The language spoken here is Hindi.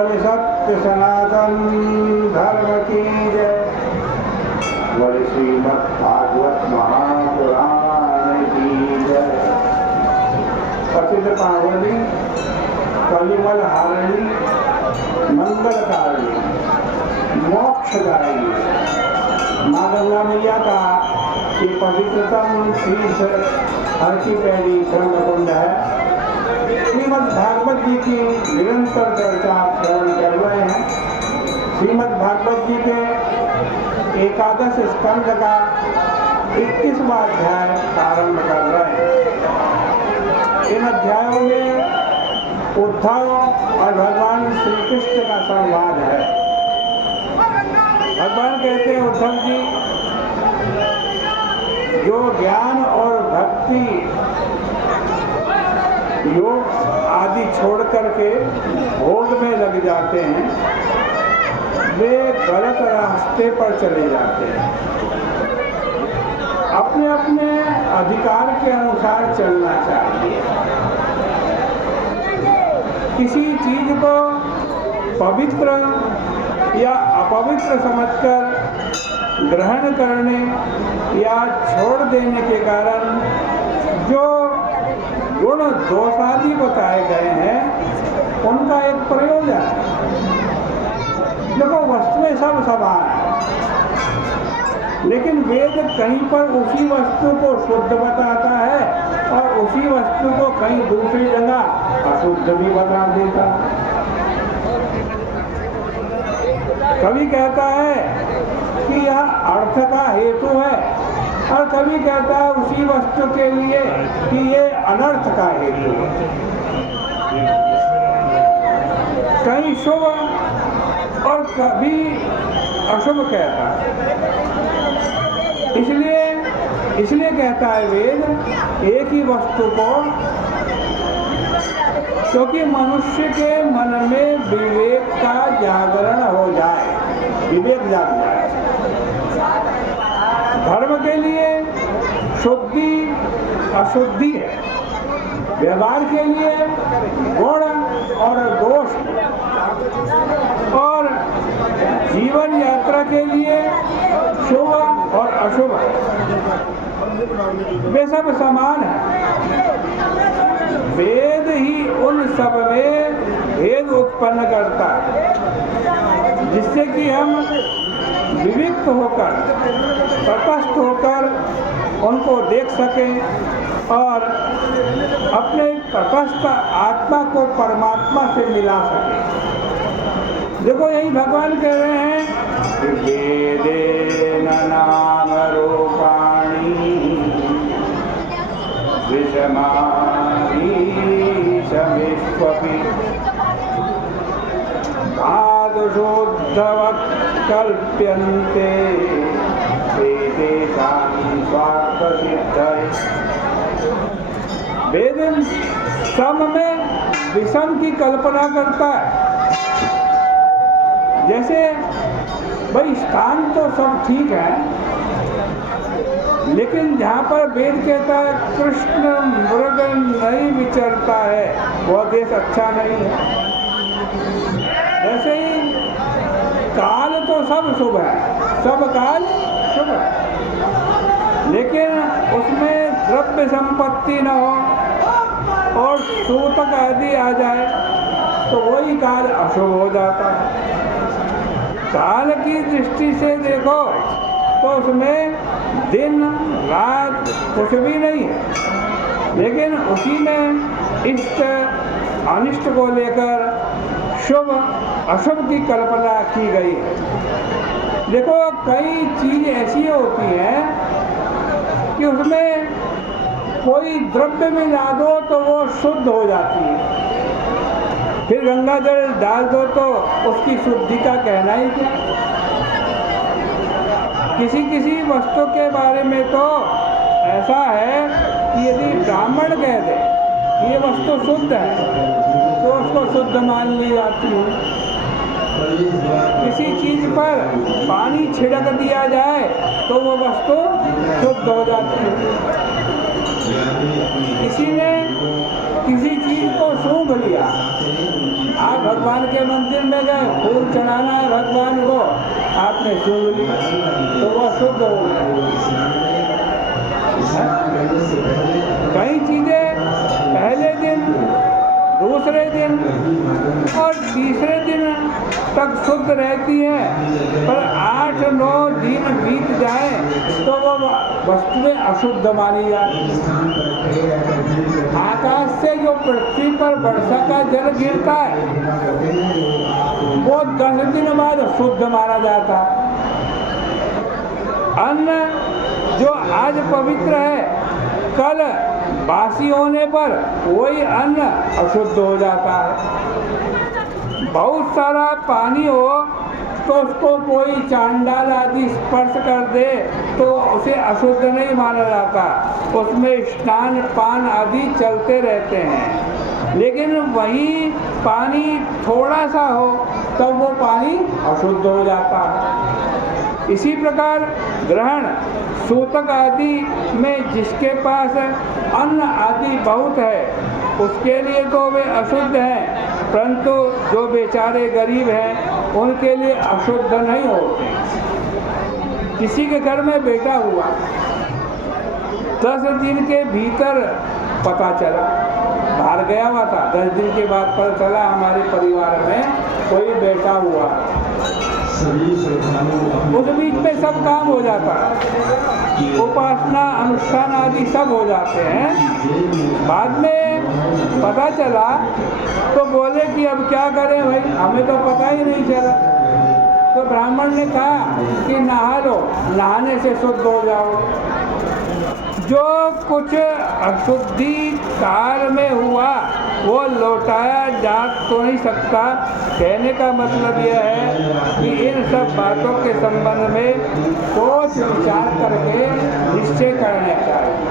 बोले सत्य सनातन धर्म की जय। बोले श्रीमद् भागवत महापुराण की जय। पतित पावनी कलिमल हारिणी मंगलकारिणी मोक्षदायिनी माँ गंगा मैया का ये पवित्रतम तीर्थ हर की पैरी ब्रह्म कुंड है। श्रीमद् भागवत जी की निरंतर चर्चा श्रवण कर रहे हैं। श्रीमद् भागवत जी के एकादश स्कंद का 21वां अध्याय प्रारंभ कर रहे हैं। इन अध्यायों में उद्धव और भगवान श्री कृष्ण का संवाद है। भगवान कहते हैं उद्धव जी, जो ज्ञान और भक्ति योग आदि छोड़ करके भोग में लग जाते हैं, वे गलत रास्ते पर चले जाते हैं। अपने अपने अधिकार के अनुसार चलना चाहिए। किसी चीज को पवित्र या अपवित्र समझकर ग्रहण करने या छोड़ देने के कारण जो गुण दोषादि बताए गए हैं, उनका एक प्रयोजन है। देखो, वस्तुएं सब समान है, लेकिन वेद कहीं पर उसी वस्तु को शुद्ध बताता है और उसी वस्तु को कहीं दूसरी जगह अशुद्ध भी बता देता है। कभी कहता है कि यह अर्थ का हेतु है और कभी कहता है उसी वस्तु के लिए कि ये अनर्थ का हेतु है। कहीं शुभ और कभी अशुभ कहता है। इसलिए कहता है वेद एक ही वस्तु को, क्योंकि मनुष्य के मन में विवेक का जागरण हो जाए, विवेक जाग जाए। धर्म के लिए शुद्धि अशुद्धि है, व्यवहार के लिए गुण और दोष, और जीवन यात्रा के लिए शुभ और अशुभ, वे सब समान है। वेद ही उन सब में भेद उत्पन्न करता है, जिससे कि हम विविक्त होकर, तटस्थ होकर उनको देख सकें और अपने तटस्थ आत्मा को परमात्मा से मिला सकें। देखो, यही भगवान कह रहे हैं, वेदेन नाम रूपाणि विषमानि शमिष्वपि धातुशुद्धवत् कल्प्यन्ते तेषां स्वार्थसिद्धये। वेद सम में विषम की कल्पना करता है। जैसे भाई स्थान तो सब ठीक है, लेकिन जहाँ पर वेद कहता है कृष्ण मृग नहीं विचरता है, वह देश अच्छा नहीं है। वैसे ही काल तो सब शुभ है, सब काल शुभ है, लेकिन उसमें द्रव्य संपत्ति न हो और सूतक आदि आ जाए तो वही काल अशुभ हो जाता है। काल की दृष्टि से देखो तो उसमें दिन रात कुछ भी नहीं है, लेकिन उसी में इष्ट अनिष्ट को लेकर शुभ अशुभ की कल्पना की गई है। देखो, कई चीज ऐसी होती हैं कि उसमें कोई द्रव्य मिला दो तो वो शुद्ध हो जाती है, फिर गंगा जल डाल दो तो उसकी शुद्धि का कहना ही क्या। किसी वस्तु के बारे में तो ऐसा है कि यदि ब्राह्मण कह दे ये वस्तु शुद्ध है तो उसको शुद्ध मान ली जाती है। किसी चीज पर पानी छिड़क दिया जाए तो वो वस्तु शुद्ध हो जाती है। किसी ने किसी चीज को सूंघ लिया, आग भगवान के मंदिर में गए, फूल चढ़ाना है भगवान को, आपने सुन ली तो वह शुद्ध हो गया। कई चीजें पहले दिन, दूसरे दिन और तीसरे दिन तक शुद्ध रहती है, पर 8-9 दिन बीत जाए तो वो वस्तुएं अशुद्ध मानी जाती है। आकाश से जो पृथ्वी पर वर्षा का जल गिरता है वो 10 दिन बाद शुद्ध माना जाता है। अन्न जो आज पवित्र है, कल बासी होने पर वही अन्न अशुद्ध हो जाता है। बहुत सारा पानी हो तो उसको कोई चांडाल आदि स्पर्श कर दे तो उसे अशुद्ध नहीं माना जाता, उसमें स्नान पान आदि चलते रहते हैं। लेकिन वही पानी थोड़ा सा हो तब वो पानी अशुद्ध हो जाता है। इसी प्रकार ग्रहण, सूतक आदि में जिसके पास अन्न आदि बहुत है उसके लिए तो वे अशुद्ध हैं, परंतु जो बेचारे गरीब हैं उनके लिए अशुद्ध नहीं होते। किसी के घर में बेटा हुआ, 10 दिन के भीतर पता चला, बाहर गया हुआ था, 10 दिन के बाद पता चला हमारे परिवार में कोई बेटा हुआ। उस बीच में सब काम हो जाता है, उपासना अनुष्ठान आदि सब हो जाते हैं। बाद में पता चला तो बोले कि अब क्या करें भाई, हमें तो पता ही नहीं चला। तो ब्राह्मण ने कहा कि नहा लो, नहाने से शुद्ध हो जाओ। जो कुछ अशुद्धि काल में हुआ वो लौटाया जा तो नहीं सकता। कहने का मतलब यह है कि इन सब बातों के संबंध में सोच विचार करके निश्चय करने चाहिए।